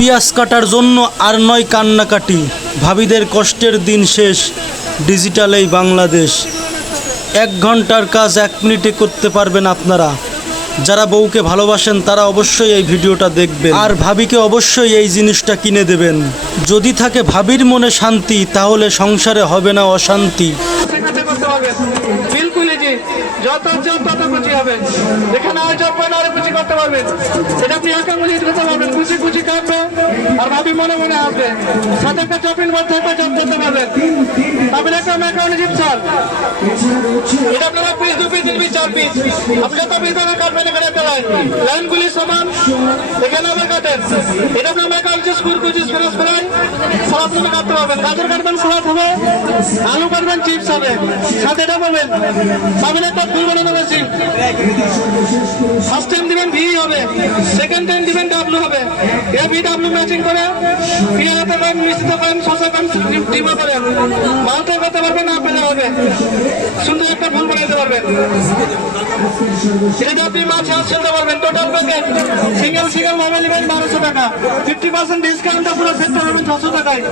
পেঁয়াজ কাটার জন্য আর নয় কান্নাকাটি। ভাবিদের কষ্টের দিন শেষ ডিজিটালেই বাংলাদেশ। এক ঘণ্টার কাজ এক মিনিটে করতে পারবেন আপনারা। যারা বউকে ভালোবাসেন, তারা অবশ্যই এই ভিডিওটা দেখবেন। আর ভাবিকে অবশ্যই এই জিনিসটা কিনে দেবেন। যদি থাকে ভাবির মনে শান্তি, তাহলে সংসারে হবে না অশান্তি। জি যত চাপ কুচি হবে আর চাপ পান আরও কুচি করতে পারবেন। এটা আপনি একা করতে পারবেন কুচি কুচি কাটবে আর ভাবি মনে মনে আসবে সাথে একটা চপির মধ্যে একটা চাপ করতে পারবেন। তারপরে একটা ম্যাকারনি জিপসার এটা আপনারা পিস দু পিস তিন পিস চার পিস আপনি যত পিস ধরে কাটবেন এখানে একটা লাইন লাইনগুলি সমান, এখানে আবার কাটেন। এটা আপনার ম্যাকারনি স্কুল কুচি স্প্রেস ফ্রাই সালাদ কাটতে পারবেন। গাজর কাটবেন সালাদ হবে? আলু কাটবেন, চিপস হবে। সাথে এটা পাবেন। পাবেন একটা ফুল বানানো মেশিন ফার্স্ট টাইম দিবেন ভি হবে। সেকেন্ড টাইম দিবেন ডাব্লু হবে। এ ভি ডাব্লু ম্যাচিং করে পিয়াতে পারেন মিষ্টিতে পারেন শসা পারেন ডিমা পারেন মালটা করতে পারবেন না পেলে হবে। সুন্দর একটা ফুল বানাইতে পারবেন। এটা আপনি মাছ খেলতে পারবেন। সিঙ্গেল সিঙ্গেল মোবাইল নেবেন বারোশো টাকা। ফিফটি পার্সেন্ট ডিসকাউন্টটা পুরো ছশো টাকায়।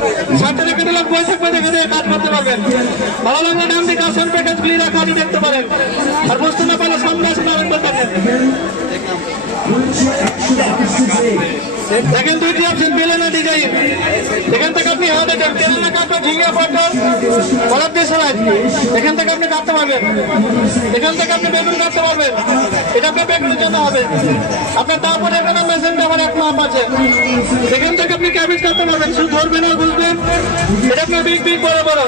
ষাট টাকা দিলে পয়সা দেখে দিয়ে কাজ করতে পারবেন। ভালো লাগলে নাম দিয়ে কাজ প্যাকেজ গুলি রাখা দেখতে পারেন। আর বুঝতে না সামনে আসলে আরেকবার দেখেন। দেখেন দুইটি অপশন পেলেন না ডিজাইন এখান থেকে আপনি হাতে দেন কেরালা কাটো ঝিঙ্গা পটল কলার দিয়ে সরাই এখান থেকে আপনি কাটতে পারবেন। এখান থেকে আপনি বেগুন কাটতে পারবেন। এটা আপনার বেগুনের জন্য হবে। আপনার তারপরে এখানে মেশিনটা আমার এক মাপ আছে। এখান থেকে আপনি ক্যাবেজ কাটতে পারবেন। শুধু ধরবেন আর বুঝবেন এটা আপনার বিগ বিগ বড় বড়।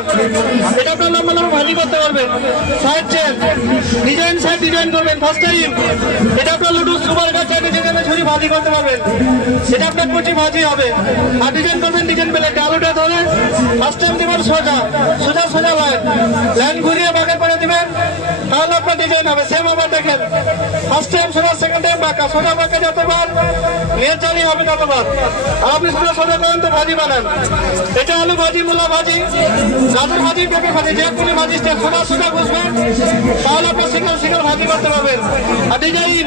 এটা আপনার লম্বা লম্বা ভাজি করতে পারবেন। Side chain design side design করবেন। ফার্স্ট টাইম এটা আপনার লুডু, সুপার কাছে ডিজাইনে ছুরি ভাজি করতে পারবেন। এটা আপনার কুচি ভাজি হবে। আর ডিজাইন করবেন ডিজাইন পেলে আলুটা ধরে ফার্স্ট টাইম দিবেন সোজা। সোজা সোজা লাইন লাইন ঘুরিয়ে বাঁকা করে দিবেন। তাহলে আপনার ডিজাইন হবে। সেম আবার দেখেন। ফার্স্ট টাইম সোজা সেকেন্ড টাইম বাঁকা। সোজা বাঁকা যতবার নিয়ে চালিয়ে হবে ততবার। আর আপনি সোজা সোজা করেন তো ভাজি বানান। এটা আলু ভাজি, মূলা ভাজি, গাজর ভাজি, পেঁপে ভাজি, যে কোনো ভাজি সোজা সোজা বুঝবেন। তাহলে আপনার সিঙ্গেল সিঙ্গেল ভাজি করতে পারবেন। আর ডিজাইন